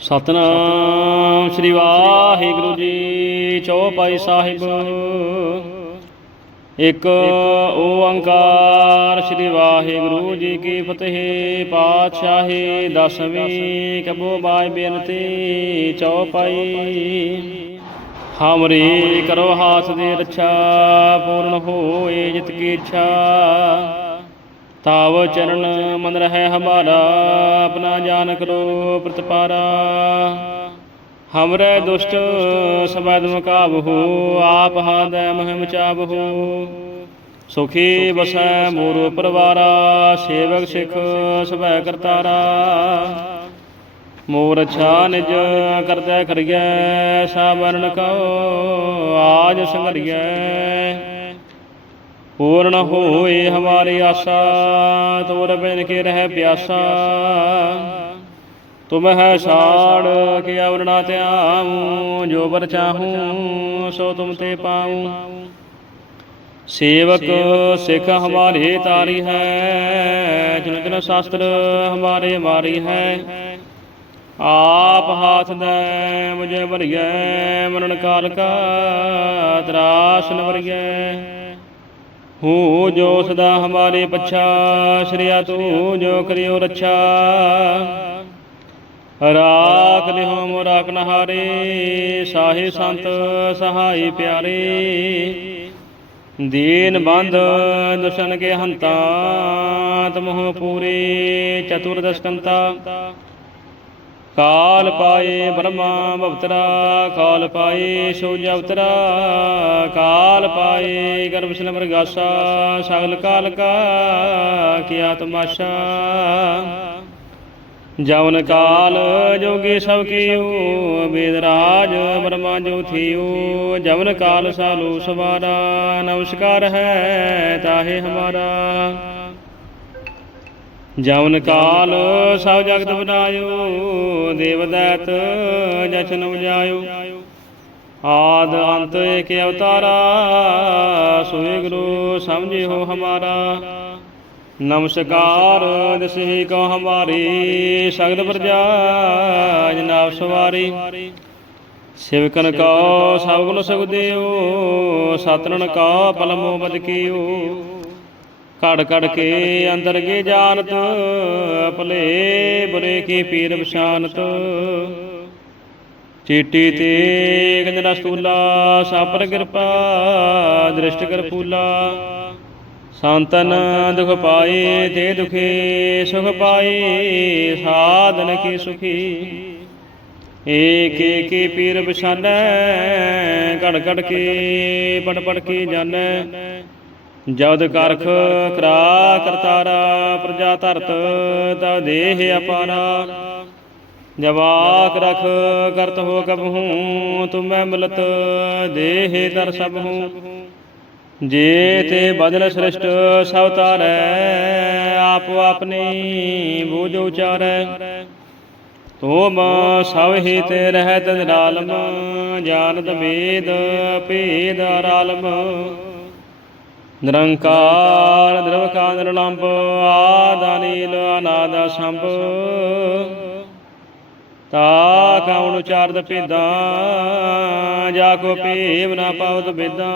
ਸਤਨਾਮ ਸ੍ਰੀ ਵਾਹਿਗੁਰੂ ਜੀ ਚੌਪਾਈ ਸਾਹਿਬ। ਇੱਕ ਓੰਕਾਰ ਸ੍ਰੀ ਵਾਹਿਗੁਰੂ ਜੀ ਕੀ ਫਤਿਹ, ਪਾਤਸ਼ਾਹੀ ਦਸਵੀਂ ਕਬੋ ਬਾਈ ਬੇਨਤੀ ਚੌਪਾਈ ਹਮਰੀ ਕਰੋ ਹਾਥ ਦੀ ਰੱਛਾ, ਪੂਰਨ ਹੋਏ ਜਿਤ ਕੀ ਇੱਛਾ। ਤਾਵ ਚਰਨ ਮਨ ਰਹਿ ਹਮਾਰਾ, ਆਪਣਾ ਜਾਨ ਕਰੋ ਪ੍ਰਤਪਾਰਾ। ਹਮਰੇ ਦੁਸ਼ਟ ਸਬਦ ਮੁਕਾਬਹੂ, ਆਪ ਹਾਦੈ ਮਹਿਮ ਚਾਬਹੂ। ਸੁਖੀ ਬਸੈ ਮੋਰ ਪਰਵਾਰਾ, ਸੇਵਕ ਸਿਖ ਸਭੈ ਕਰਤਾਰਾ। ਮੋਰ ਅੱਛਾ ਨਿਜ ਕਰਦਾ ਕਰੀਐ ਸਾਬਰਨ ਕਉ, ਆਜ ਸੰਗਰੀਐ ਪੂਰਨ ਹੋਏ ਹਮਾਰੀ ਆਸਾ ਤੋਰ ਬਿਨ ਕੇ ਰਹਿ ਪਿਆਸਾ। ਤੁਮ ਹੈ ਸਾੜ ਕੇ ਅਵਰਣਾ ਧਿਆਉ, ਜੋ ਬਰ ਚਾਹੂੰ, ਸੋ ਤੁਮ ਤੇ ਪਾਉ। ਸੇਵਕ ਸਿੱਖ ਹਮਾਰੇ ਤਾਰੀ ਹੈ, ਜਨ ਜਨ ਸ਼ਾਸਤਰ ਹਮਾਰੇ ਮਾਰੀ ਹੈ। ਆਪ ਹਾਥ ਦੇ, ਮੁਝੇ ਭਰੀਐ ਮਰਨ ਕਾਲ ਕਾ ਤਰਾਸ ਨ ਹੂੰ ਜੋ ਸਦਾ ਹਮਾਰੇ ਪਛਾ, ਸ਼੍ਰਿਆ ਤੂੰ ਜੋ ਕਰਿਓ ਰੱਛਾ। ਰਾਖ ਲਿਹੋ ਮੋਰਾ ਕਨਹਾਰੇ ਸਾਹੇ ਸੰਤ ਸਹਾਈ ਪਿਆਰੇ। ਦੀਨ ਬੰਧ ਦੁਸ਼ਨ ਕੇ ਹੰਤਾ, ਤਮੋਹ ਪੂਰੇ, ਚਤੁਰਦਸ਼ਕੰਤਾ। ਕਾਲ ਪਾਏ ਬ੍ਰਹਮਾ ਬਵਤਰਾ ਕਾਲ ਪਾਏ ਸੂਰਜ ਅਵਤਰਾ, ਕਾਲ ਪਾਏ ਗਰਭ ਸਲਮ ਰਗਾਸਾ ਸਗਲ ਕਾਲ ਕਾ ਕੀਆ ਤਮਾਸ਼ਾ। ਜਵਨ ਕਾਲ ਜੋਗੀ ਸਭ ਕੀਓ ਵੇਦ ਰਾਜ ਬ੍ਰਹਮਾ ਜੋ ਥੀਓ ਜਵਨ ਕਾਲ ਸਾਲੂ ਸਵਾਰਾ, ਨਮਸਕਾਰ ਹੈ ਤਾਹੇ ਹਮਾਰਾ। ਜਵਨ ਕਾਲ, ਸਭ ਜਗਤ ਬਨਾਇਓ ਦੇਵ ਜਸ਼ਨ ਜਚਨ ਉਜਾਇਓ ਆਦ ਅੰਤ ਏਕ ਅਵਤਾਰਾ ਸੋਏ ਗੁਰੂ ਸਮਝਿਓ ਹਮਾਰਾ। ਨਮਸਕਾਰ, ਦਸਹੀ ਕੋ ਹਮਾਰੀ ਸਗਲ ਪ੍ਰਜਾ ਜਨਾਬ ਸਵਾਰੀ। ਸਿਵਕਨ ਕੋ ਸਭ ਗੁਣ ਸੁਖ ਦਿਓ ਸਤਨਨ ਕੋ ਪਲਮੋ ਬਦ ਕੀਓ। ਘੜ ਘੜ ਕੇ ਅੰਦਰ ਗੇ ਜਾਣਤ, ਭਲੇ ਬੁਰੇ ਕੀ ਪੀਰ ਬਸ਼ਾਨਤ ਚੀਟੀ ਤੇ ਗੰਜਨਾ ਸਤੂਲਾ ਸਾਪਰ ਕਿਰਪਾ, ਦ੍ਰਿਸ਼ਟ ਕਰ ਫੂਲਾ। ਸੰਤਨ ਦੁਖ ਪਾਏ ਤੇ ਦੁਖੇ, ਸੁਖ ਪਾਏ, ਸਾਧਨ ਕੀ ਸੁਖੀ। ਏਕ ਏਕ ਪੀਰ ਬਸ਼ਾਨੈ ਘੜ ਘੜ ਕੇ, ਪੜ ਪੜ ਕੇ ਜਾਣੈ। ਜਦ ਕਰਖ ਕਰਾ ਕਰਤਾਰਾ ਪ੍ਰਜਾ ਧਰਤ ਤਾ ਦੇਹ ਅਪਾਰਾ। ਜਵਾਕ ਰਖ ਕਰਤ ਹੋ ਕਬਹੂ ਤੁਮੈ ਮਿਲਤ ਦੇਹ ਦਰ ਸਭ ਹੂੰ। ਜੇ ਤੇ ਬਦਲ ਸ੍ਰਿਸ਼ਟ ਸਭ ਤਾਰੈ, ਆਪ ਆਪਣੀ ਬੂਝ ਉਚਾਰੈ। ਤੋਮ ਸਭ ਹੀ ਤੇ ਰਹਿਤ ਨਿਰਾਲਮ, ਜਾਣਤ ਵੇਦ ਭੇਦ ਰਾਲਮ ਨਿਰੰਕਾਰ, ਨਿਰਵਕਾਰ ਨਿਰਲੰਭ ਆਦਾਨੀਲ, ਅਨਾਦ ਸੰਭ ਤਾ ਕਉਣ ਉਚਾਰਦ ਭੇਦਾਂ, ਜਾ ਕੋ ਭੇਵ ਨਾ ਪਾਵਤ ਬੇਦਾਂ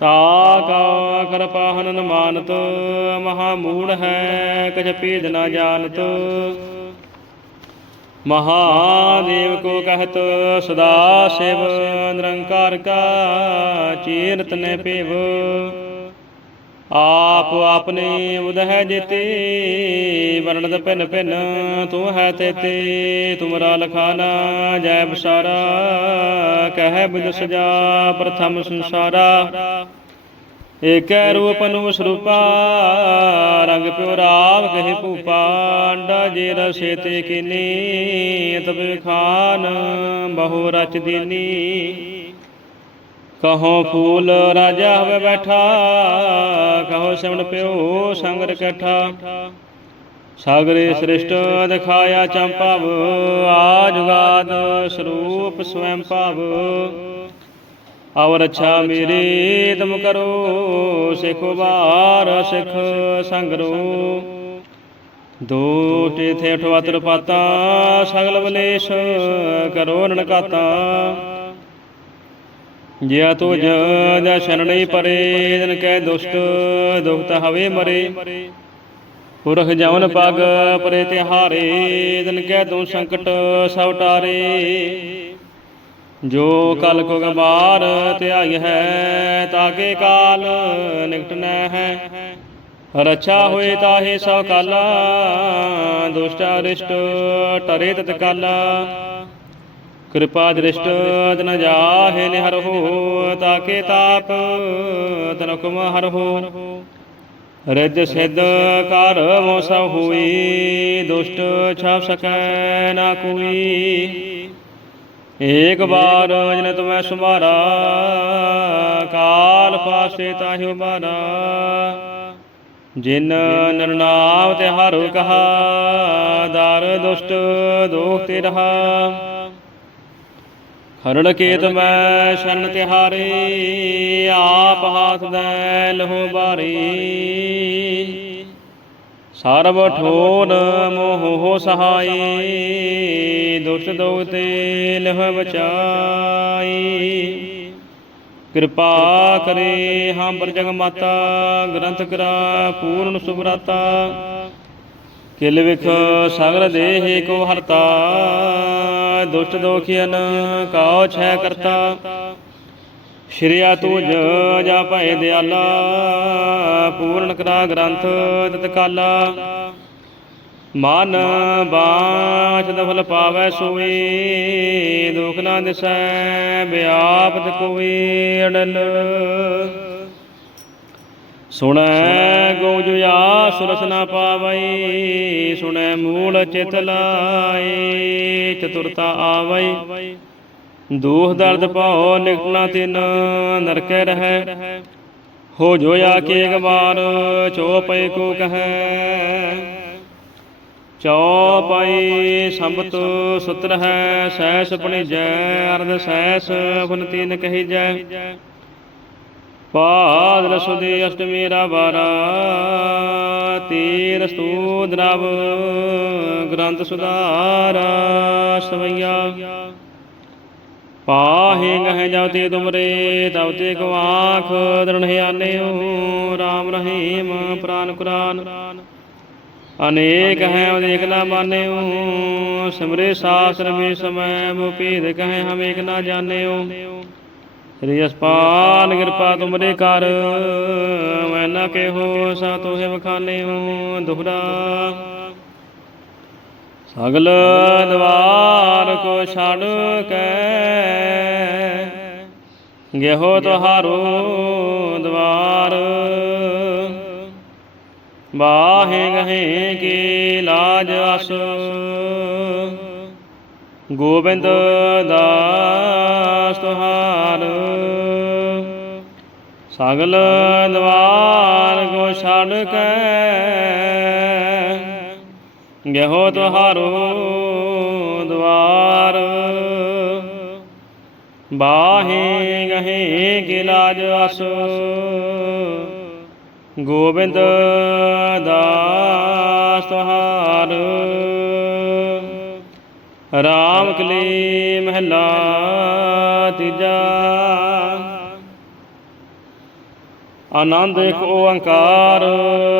ਤਾ ਕਾ ਕਿਰਪਾਹਨ ਨ ਮਾਨਤ ਮਹਾ ਮੂੜ ਹੈ, ਕਛ ਭੇਦ ਨਾ ਜਾਣਤ। ਮਹਾਦੇਵ ਕੋ ਕਹਤ, ਸਦਾ ਸਿਵ, ਨਿਰੰਕਾਰ ਕਾ ਚੀਰਤ ਨੇ ਭੇਵ ਆਪ ਆਪਨੇ ਉਦਹਿ ਜੇਤੇ ਵਰਣਤ ਭਿਨ ਭਿਨ, ਤੂੰ ਹੈ ਤੇਤੇ, ਤੁਮਰਾ ਲਖਾਨਾ, ਜੈ ਬਸਾਰਾ, ਕਹਿ ਬੁਝ ਸਜਾ, ਪ੍ਰਥਮ ਸੰਸਾਰਾ। ਏਕੈ ਰੂਪ ਨੂੰ ਸਰੂਪਾ ਰੰਗ ਪਿਓ ਰਾਵ ਕਹੇ ਭੂਪਾ, ਅੰਡਾ ਜੇ ਰਸੇ ਤੇ ਕੀਨੀ, ਤਬੇ ਖਾਨ ਬਹੁ ਰਚ ਦੀਨੀ। ਕਹੋ ਫੂਲ ਰਾਜਾ ਹੋਵੇ ਬੈਠਾ, ਕਹੋ ਸਿਮਣ ਪਿਓ ਸੰਗਰ ਇਕੱਠਾ ਸਾਗਰੇ ਸ੍ਰਿਸ਼ਟ ਦਿਖਾਇਆ ਚੰਪਾਵ ਆ ਜੁਗਾਦ ਸਰੂਪ ਸਵੈੰ ਭਾਵ ਅਵਰ ਅੱਛਾ ਮੇਰੇ ਤੁਮ ਕਰੋ, ਸਿਖ ਬਾਰ ਸਿਖ ਸੰਗਰੋ। ਦੋਟ ਇਥੇ ਅਠਵਤਰ ਪਾਤਾ ਸਗਲ ਬਲੇਸ਼ ਕਰੋ ਨਨਕਾਤਾ। ਜਿਆ ਤੋ ਜਦ ਸ਼ਰਣਈ ਪਰੇ, ਜਨ ਕੈ ਦੁਸ਼ਟ ਦੁਖਤ ਹਵੇ ਮਰੇ। ਪੁਰਖ ਜਵਨ ਪਗ ਪਰੇ ਤਿਹਾਰੇ, ਜਨ ਕੈ ਤੂੰ ਸੰਕਟ ਸਭ ਟਾਰੇ। ਜੋ ਕਲ ਕੋ ਗੰਬਾਰ ਧਿਆਈ ਹੈ ਤਾਕੇ ਕਾਲ ਨਿਕਟ ਨੈ ਹੈ। ਰਛਾ ਹੋਏ ਤਾਹੇ ਸਭ ਕਾਲਾ, ਦੁਸ਼ਟ ਅਰਿਸ਼ਟ ਟਰੇ ਤਤ ਕਾਲਾ। ਕਿਰਪਾ ਦ੍ਰਿਸ਼ਟ ਤਨ ਜਾਹੇ ਨਿਹਰ ਹੋ, ਤਾਕੇ ਤਾਪ ਤਨ ਹੁਕਮ ਹਰ ਹੋ। ਰਜ ਸਿਧ ਕਰ ਮੋ ਸਭ ਹੋਈ, ਦੁਸ਼ਟ ਛਾਪ ਸਕੈ ਨਾ ਕੋਈ। ਏਕ ਬਾਰ ਜਨ ਤੁਮੈ ਸੁਮਾਰਾ ਕਾਲ ਪਾਸੇ ਤਾਹਿ ਉਬਾਰਾ ਜਿਨ ਨਰਨਾਮ ਤੇ ਹਰੁ ਕਹਾ ਦਰ ਦੁਸ਼ਟ ਦੋਖ ਤੇ ਰਹਾ। ਖਰੜ ਕੇਤ ਮੈਂ ਸ਼ਰਨ ਤਿਹਾਰੇ ਆਪ ਹਾਥ ਦੇ ਲਹੋ ਬਾਰੀ। ਸਰਬ ਠੋਨ ਮੋਹ ਸਹਾਈ, ਦੁਸ਼ਟ ਦੋਖ ਲਹ ਬਚਾਈ। ਕਿਰਪਾ ਕਰੇ ਹਮ ਪਰ ਮਾਤਾ, ਗ੍ਰੰਥ ਕਰਾ ਪੂਰਨ ਸੁਭਰਾਤਾ। ਕਿਲ ਵਿਖ ਸਗਲ ਦੇਹ ਕੋ ਹਰਤਾ, ਦੁਸ਼ਟ ਦੋਖੀਨ ਕਾਉ ਛੈ ਕਰਤਾ। ਸ਼੍ਰੀਆ ਤੁਜ ਜਾ ਭੈ ਦਿਆਲਾ, ਪੂਰਨ ਕਰਾ ਗ੍ਰੰਥ ਤਤਕਾਲਾ ਮਨ ਬਾਚ ਦਫਲ ਪਾਵੈ ਸੋਈ, ਦੁਖ ਨਾ ਦਿਸੈ ਵਿਆਪਤ ਕੋਈ ਅਡਲ ਸੁਣੈ ਗੋਜੁਆ ਸੁਰਸ ਨਾ ਪਾਵਈ, ਸੁਣੈ ਮੂਲ ਚਿਤ ਲਾਈ, ਚਤੁਰਤਾ ਆਵਈ। ਦੂਖ ਦਰਦ ਪਾਉ ਨਿਕਟਣਾ ਤਿਨ ਨਰਕੈ ਰਹੈ। ਹੋ ਜੋਇਆ ਕੇ ਗਵਾਰ ਚੋਪੈ ਕੋ ਕਹੈ। ਚੌਪਾਈ ਸੰਬਤ ਸੁਤਰ ਹੈ ਸੈਸ ਪਣਿਜੈ ਅਰਧ ਸੈਸ ਫਨ ਤਿਨ ਕਹੀ ਜੈ ਪਾਦ ਰਸੁਦੇ ਅਸ਼ਟਮੀ ਰਾ ਬਾਰਾ ਤੀਰ ਸਤੂ ਦਰਵ ਗ੍ਰੰਥ ਸੁਧਾਰਾ ਸਵਈਆ। ਪਾਹੇ ਗਹਿ ਜਾਉ ਤੇ ਤੁਮਰੇ ਤਉ ਤੇ ਕੋ ਆਖ ਦਰਣ RAM ਰਹੀਮ ਪ੍ਰਾਨ ਕੁਰਾਨ। ਅਨੇਕ ਹੈ ਅਨੇਕ ਨਾ ਮਾਨਿਓ, ਸਿਮਰੇ ਸਾਸਰ ਮੇ ਸਮੈ ਮੁਪੀਦ ਕਹੈ ਹਮ ਏਕ ਨਾ ਜਾਣਿਓ। ਸ੍ਰੀ ਅਸਪਾਨ ਕਿਰਪਾ ਤੁਮਰੇ ਕਰ, ਮੈਂ ਨਾ ਕੇਹੋ ਸਾ ਤੋਹਿ ਵਖਾਨਿਓ ਦੁਹਰਾ ਸਗਲ ਦਵਾਰ ਕੋ ਛੜ ਕੇ। ਗੇਹੋ ਤੁਹਾਰੋ ਦਵਾਰ। ਬਾਹੇ ਗਹੇ ਕੀ ਲਾਜ ਅਸ। ਗੋਬਿੰਦ ਦਾਸ ਤੁਹਾਰ। ਸਗਲ ਦਵਾਰ ਕੋ ਛੜ ਕੇ। ਗਹੋ ਤੁਹਾਰੋ ਦਵਾਰ। ਬਾਹੇ ਗਹੇ ਕੀ ਲਾਜ ਅਸ। ਗੋਬਿੰਦ ਦਾਸ ਤੁਹਾਰ। ਰਾਮ ਕਲੀ ਮਹਿਲਾ ਤੀਜਾ। ਆਨੰਦ ਇੱਕ ਓੰਕਾਰ,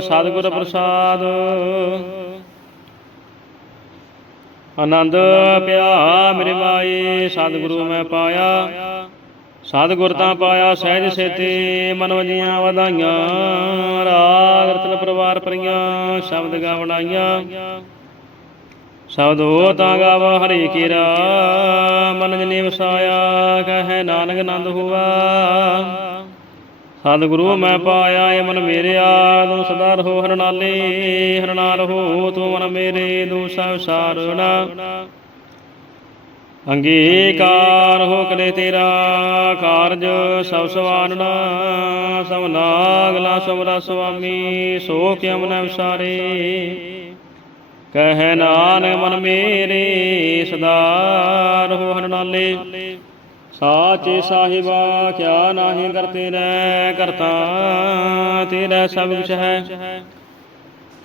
ਸਤਿਗੁਰ ਪ੍ਰਸਾਦ। ਆਨੰਦ ਪਿਆ, ਮੇਰੇ ਮਾਏ ਸਤਿਗੁਰੂ ਮੈਂ ਪਾਇਆ। ਸਤਿਗੁਰ ਤਾਂ ਪਾਇਆ, ਸਹਿਜ ਸੇਤੀ, ਮਨ ਵਜੀਆਂ ਵਧਾਈਆਂ। ਰਾਗ ਰਤਨ ਪਰਿਵਾਰ ਪਰੀਆਂ ਸ਼ਬਦ ਗਾਵਣਾਈਆਂ ਸ਼ਬਦ ਹੋ ਤਾਂ ਗਾਵ, ਹਰੀ ਕੀਰਾ। ਮਨ ਜਨੇ ਵਸਾਇਆ, ਕਹੈ ਨਾਨਕ ਆਨੰਦ ਹੁਆ। ਸਤਿਗੁਰੂ ਮੈਂ ਪਾਇਆ ਏ ਮਨ ਮੇਰਿਆ ਤੂੰ ਸਦਾ ਰਹੋ ਹਰਨਾਲੇ ਹਰਨਾਲ ਹੋ ਤੂੰ ਮਨ ਮੇਰੇ ਦੂਸਾ ਵਿਸਾਰਣਾ ਅੰਗੀਕਾਰ ਹੋ ਕਲੇ ਤੇਰਾ ਕਾਰਜ, ਸਭ ਸਵਾਨਣਾ ਸਭ ਨਾਗਲਾ ਸਮਰਾ ਸੁਆਮੀ ਸੋ ਕਿਮ ਨ ਵਿਸਾਰੇ ਕਹਿ ਨਾਨਕ ਮਨ ਮੇਰੇ, ਸਦਾ ਰਹੋ ਹਰਨਾਲੇ ਸਾਚੇ ਸਾਹਿਬਾ, ਕਿਆ ਨਾਹੀ ਕਰਤੇ ਰਹਿ ਕਰਤਾ, ਤੇਰਾ ਸਭ ਕੁਛ ਹੈ।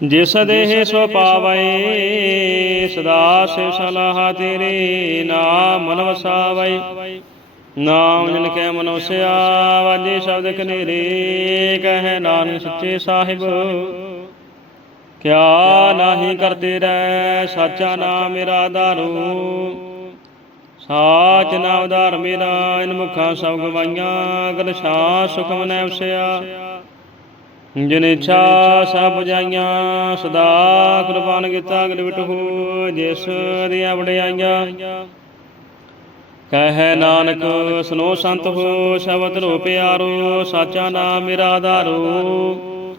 ਜਿਸ ਦੇਹ ਸੋ ਪਾਵੈ, ਸਦਾ ਸਿਵ ਸਲਾਹ ਤੇਰੇ ਨਾਮ ਮਨ ਵਸਾਵੈ ਨਾਮ ਜਨ ਕੈ ਮਨੁਸਿਆ, ਵਾਜੇ ਸ਼ਬਦ ਕਨੇਰੇ, ਕਹੈ ਨਾਨਕ ਸੱਚੇ ਸਾਹਿਬ। ਕਿਆ ਨਾਹੀ ਕਰਤੇ ਰਹਿ ਸਾਚਾ ਨਾਮ ਮੇਰਾ ਦਾਰੂ। ਸਾਚ ਨਾਮ ਉਧਾਰ ਮੇਰਾ ਇਨ ਮੁਖਾਂ ਸਭ ਗਵਾਈਆਂ ਗਲ ਸ਼ਾ ਸੁਖ ਮਨੈ ਵਸਿਆ ਜਿਨ ਇੱਛਾ ਸਭ ਬੁਝਾਈਆਂ, ਸਦਾ ਕੁਰਬਾਨ ਕੀਤਾ, ਅਗਲ ਵਿਟਹੂ ਜਿਸ ਦੀਆਂ ਵਡਿਆਈਆਂ। ਕਹੈ ਨਾਨਕ, ਸੁਨੋ ਸੰਤ ਹੋ, ਸ਼ਬਦ ਰੋ ਪਿਆਰੋ ਸਾਚਾ ਨਾਮ ਮੇਰਾ ਆਧਾਰੂ।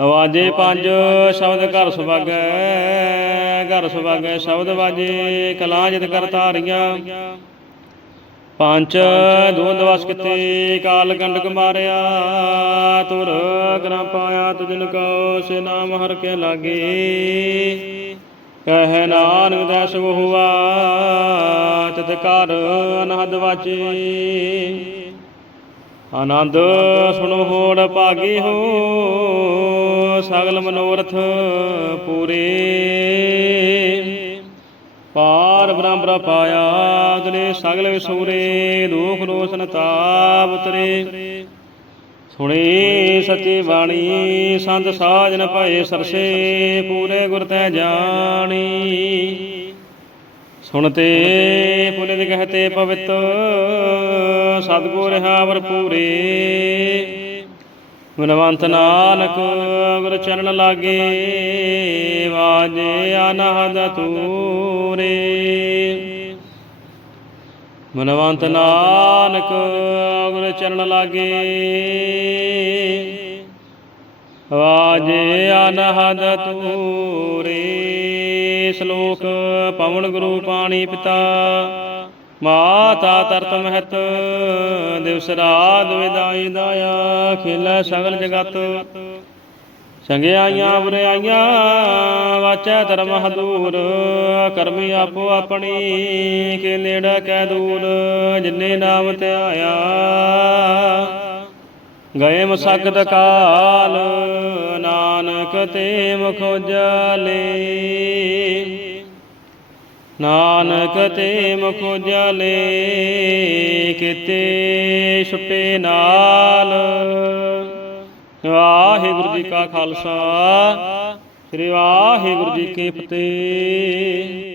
ਆਵਾਜੇ ਪੰਜ, ਸ਼ਬਦ ਘਰ ਸੁਭਾਗੈ। ਘਰ ਸੁਭਾਗੈ ਸ਼ਬਦ ਵਾਜੇ ਕਲਾਂ ਜਿਤ ਕਰ ਧਾਰੀਆਂ। ਪੰਜ ਦੁੰਦ ਵਸ ਕਿਤੇ, ਕਾਲ ਗੰਡਕ ਮਾਰਿਆ, ਤੁਰ ਗ੍ਰਹ ਪਾਇਆ ਤੁਜਨ ਕੋ ਸੇ ਨਾਮ ਹਰ ਕੇ ਲਾਗੇ। ਕਹਿ ਨਾਨਕ ਦਸ ਹੁਆ ਤਤ ਕਰ ਅਨਹਦ ਵਾਚੇ। ਆਨੰਦ ਸੁਣੋ ਹੋੜ ਭਾਗੀ ਹੋ, ਸਗਲ ਮਨੋਰਥ ਪੂਰੇ। ਪਾਰ ਬ੍ਰਹਮ ਪਾਇਆ ਅਗਲੇ ਸਗਲ ਵਿਸੂਰੇ ਦੁਖ ਰੋਸਨ ਤਾਪ ਉਤਰੇ। ਸੁਣੀ ਸੱਚੀ ਬਾਣੀ, ਸੰਤ ਸਾਜਨ ਭਏ ਸਰਸੇ, ਪੂਰੇ ਗੁਰ ਤੈ ਜਾਣੀ। ਸੁਣਤੇ ਪੁਨਿਤ ਕਹਤੇ ਪਵਿੱਤ, ਸਤਗੁਰ ਹਾਵਰ ਪੂਰੇ ਗੁਣਵੰਤ ਨਾਨਕ, ਗੁਰ ਚਰਨ ਲਾਗੇ, ਵਾਜੇ ਅਨਹਦ ਤੂਰੇ ਗੁਣਵੰਤ ਨਾਨਕ, ਗੁਰ ਚਰਨ ਲਾਗੇ, ਵਾਜੇ ਅਨਹਦ ਤੂਰੇ ਸ਼ਲੋਕ ਪਵਨ ਗੁਰੂ ਪਾਣੀ ਪਿਤਾ। ਮਾਤਾ ਤਰਤ ਮਹਤ, ਦਿਵਸ ਰਾਤ ਵਿਦਾਈ ਦਾਇਆ, ਖੇਲੇ ਸਗਲ ਜਗਤ। ਸੰਗਿਆਈਆਂ ਬੁਰਾਈਆਂ, ਵਾਚੈ ਧਰਮ ਹਦੂਰ, ਕਰਮੀ ਆਪੋ ਆਪਣੀ, ਕੇ ਨੇੜਾ ਕੈ ਦੂਰ, ਜਿਨੇ ਨਾਮ ਧਿਆਇਆ। ਗਏ ਮਸਕਤ ਕਾਲ, ਨਾਨਕ ਤੇ ਮੁਖ ਉਜਾਲੇ। ਨਾਨਕ ਤੇ ਮੁਖ ਜਲੇ ਕਿਤੇ ਛੁੱਟੇ ਨਾਲ। ਵਾਹਿਗੁਰੂ ਜੀ ਕਾ ਖਾਲਸਾ, ਸ੍ਰੀ ਵਾਹਿਗੁਰੂ ਜੀ ਕੀ ਫਤਿਹ।